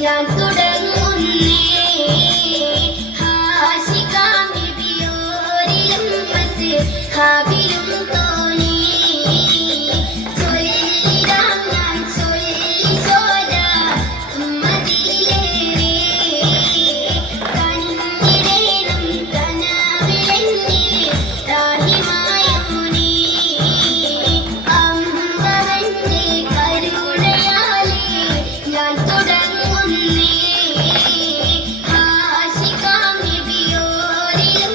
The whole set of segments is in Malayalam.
ഞാൻ തുടങ്ങുന്നേ ഹാശികാം നബിയോരിലും ഹാബിലും തോന്നി ചൊല്ലിടാം ഞാൻ ചൊല്ലി സോദ മദിയിലേറെ കനിഞ്ഞിടേണം കനവിലെന്നിലെ റാഹിമായോനേ അമ്പവന്റെ കരുണയാലേ ഞാൻ തുടങ്ങുന്നേ ഹാശികാം നബിയോരിലും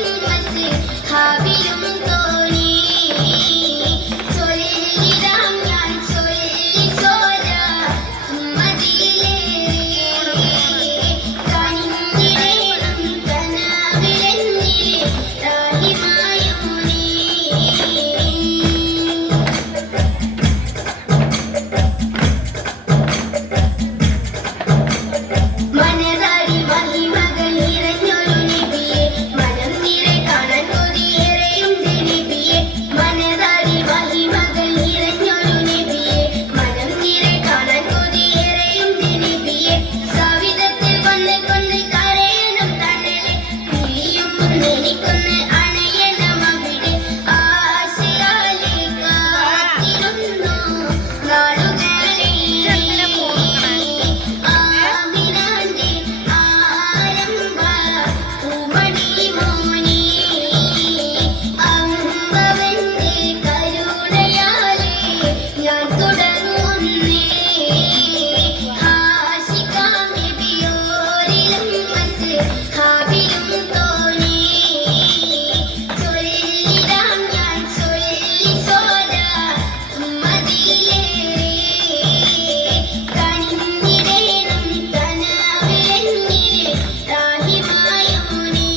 ഹാബിലും തോന്നി ചൊല്ലിടാം ഞാൻ ചൊല്ലി സോദ മദിയിലേറെ കനിഞ്ഞിടേണം കനവിലെന്നിലെ റാഹിമായോനേ മനതാരി മഹിമകൾ നിറഞ്ഞൊരു നബിയെ മനം നിറെ കാണാൻ കൊതിയേറെയുണ്ട് നബിയെ മനതാരി മഹിമകൾ നിറഞ്ഞൊരു നബിയെ മനം നിറെ കാണാൻ കൊതിയേറെയുണ്ട് നബിയെ സവിധത്തിൽ വന്ന് കൊണ്ട് കരയണം തണലെ കിളിയും എനിക്കൊന്ന് അണയണം അവിടെ ആശയാലെ കാത്തിരുന്നു നാളുകളെ ആമിനാന്റെ ആരംഭ പൂമണി മോനെ അമ്പവന്റെ കരുണയാലേ ഞാൻ തുടങ്ങുന്നേ ഹാശികാം നബിയോരിലും ഹാബിലും തോന്നി ചൊല്ലിടാം ഞാൻ ചൊല്ലി സോദ മദിയിലേറെ കനിഞ്ഞിടേണം കനവിലെന്നിലെ റാഹിമായോനേ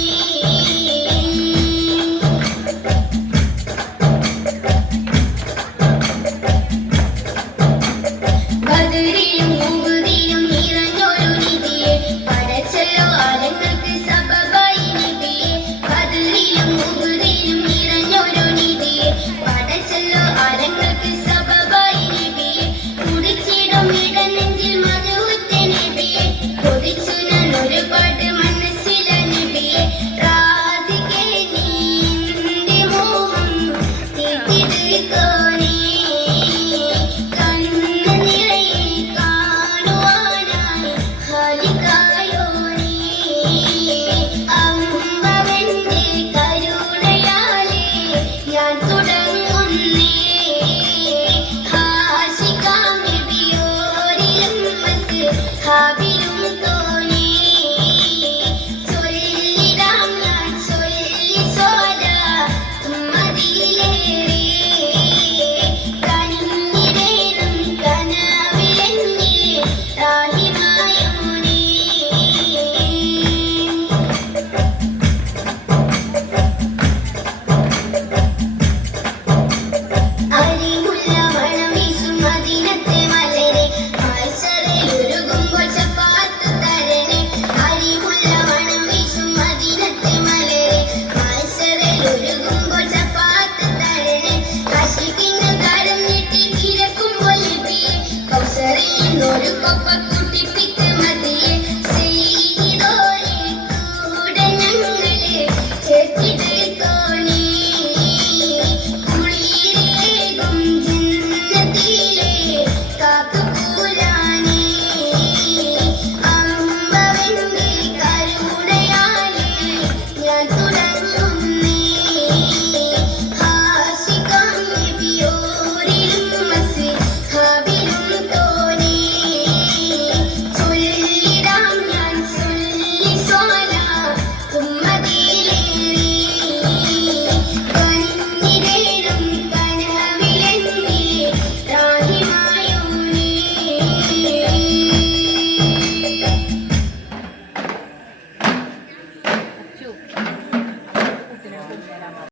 ബദറിലും ഉഹുദിലും നിറഞ്ഞൊരു നിധിയെ പടച്ചല്ലോ ആലങ്ങൾക്ക് സബബായി നബിയെ ബദറിലും ഉഹുദിലും നിറഞ്ഞൊരു നിധിയെ പടച്ചല്ലോ ആലങ്ങൾക്ക് സബബായി നബിയെ കുടിച്ചിടും ഇടനെഞ്ചിൽ മധുവുറ്റ നബിയെ കൊതിച്ചു ഞാൻ ഒരുപാട് മനസ്സില നബിയെ രാധികേ നീ നിന്റെ മോഹം തീർത്തിടുവിക്കോനേ കണ്ണു നിറയെ കാണുവാനായി ഖാലിഖായോനേ അമ്പവന്റെ കരുണയാലേ ഞാൻ തുടങ്ങുന്നേ ഹാശികാം നബിയോരിലും ഹാബി